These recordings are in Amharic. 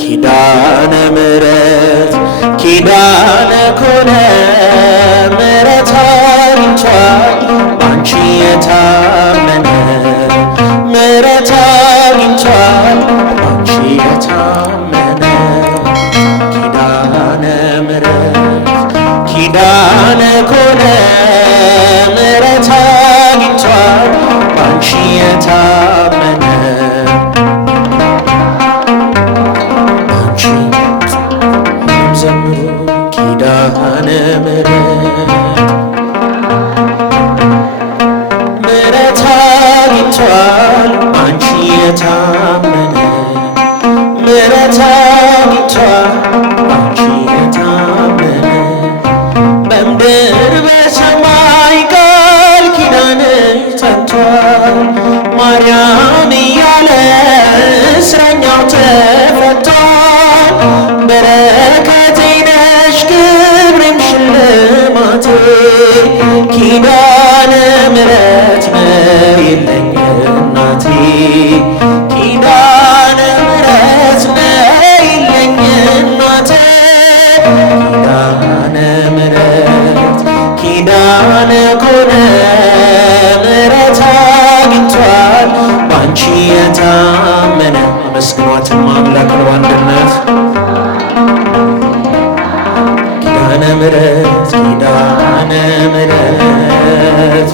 ኪዳነ ምሕረት ኪዳነ ኮነ ምሕረት አግኝቷል ባንቺ የታመነ ምሕረት አግኝቷል ባንቺ የታመነ ኪዳነ ምሕረት ኪዳነ ኮነ ምሕረት አግኝቷል ባንቺ የታመነ ባንቺ ዘምሩ ኪዳነ ምሕረት ምሕረት አግኝቷል ባንቺ የታመነ ምሕረት አግኝቷል ባንቺ የታመነ በምድር በሰማይ ቃል ኪዳንሽ ጸንቷል ማርያም እያለ እስረኛው ተፈቷል በረከቴ ነሽ ክብሬም ሽልማቴ ኪዳነ ምሕረት ነይልኝ እናቴ ኪዳነ ምሕረት ነይልኝ እናቴ ኪዳነ ምሕረት ኪዳነ ኮነ ምሕረት አግኝቷል ባንቺ የታመነ አመስግኗትን ማምላክን በአንድነት ኪዳነ ምሕረት ኪዳነ ምሕረት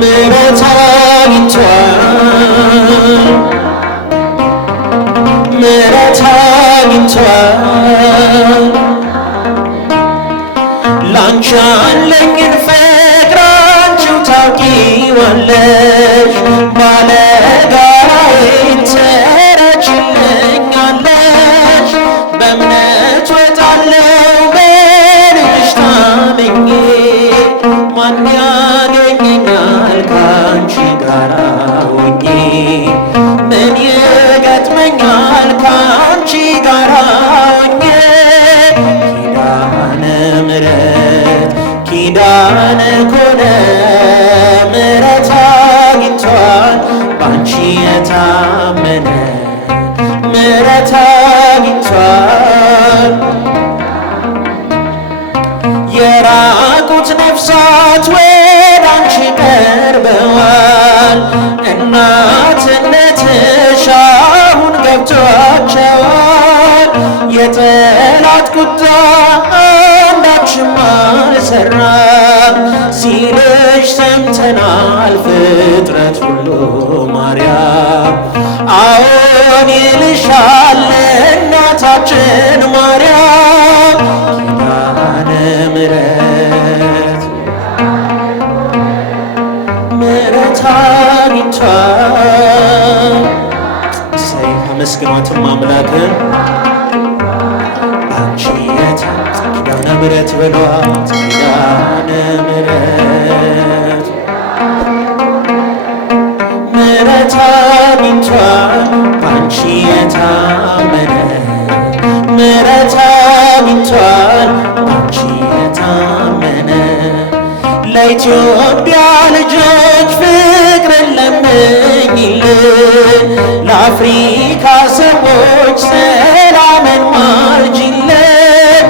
ምሕረት አግኝቷል ምሕረት አግኝቷል ላንቺ ያለኝን ፍቅር አንቺው ታውቂዋለሽ ባለጋራዬን ትረጂልኛለሽ በእምነት ወጣለሁ በልጅሽ ታምኜ ማን ያገኘኛል ካንቺ ጋራ ሆኜ ምን ይገጥመኛል ካንቺ ጋራ ሆኜ ኪዳነ ምሕረት ኪዳነ ኮነ ምሕረት አግኝቷል ባንቺ የታመነ ምሕረት አግኝቷል የራቁት ነፍሳት ወደ አንቺ ቀርበዋል እናትነትሽ አሁን ገብቷቸዋል የጠላት ቁጣ አንዳችም አልሰራም ሲልሽ ሰምተናል ፍጥረት ሁሉ ማርያም አዎን ይልሻል እናታችን ማርያም ኪዳነ ምሕረት ምሕረት አግኝቷል እሰይ አመስግኗትም አምላክን ባንቺ ኪዳነ ምሕረት በሏት ኪዳነ ምሕረት ምሕረት አግኝቷል ባንቺ የታመነ ምሕረት አግኝቷል ባንቺ የታመነ ለኢትዮጵያ ልጆች ፍቅርን ለምኝልን ለአፍሪካ ሰዎች ሰላምን ማርጂልን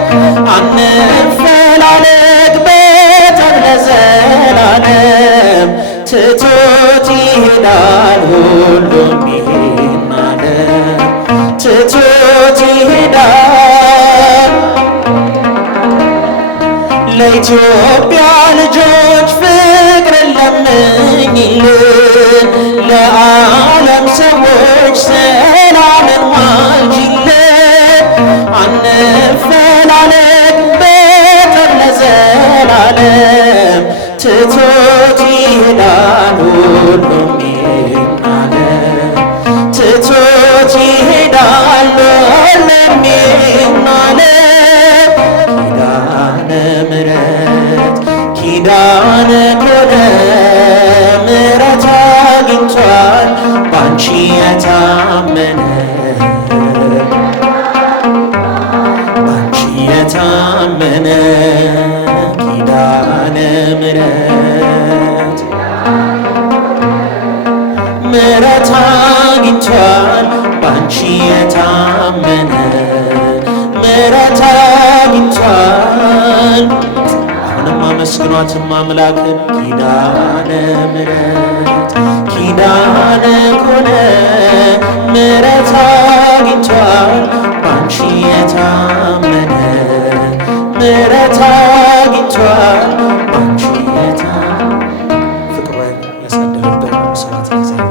አንፈላለግ በጠብ ለዘላለም ትቶት ይሄዳል ሁሉም ይሄን ዓለም ትቶት ይሄዳል ለኢትዮጵያ ልጆች ፍቅርን ለምኝልን ለዓለም ሰዎች ሰላምን ማልጂልን አንፈላለግ በጠብ ለዘላለም ትቶት ይሄዳል ሁሉም ይሄን ዓለም ትቶት ይሄዳል ሁሉም ይሄን ዓለም ኪዳነ ምሕረት ኪዳነ ኮነ ምሕረት አግኝቷል ባንቺ የታመነ ባንቺ የታመነ ኪዳነ ምሕረት ምሕረት አግኝቷል የታመነ ምሕረት አግኝቷል። አሁንም አመስግኗትም አምላክን ኪዳነ ምሕረት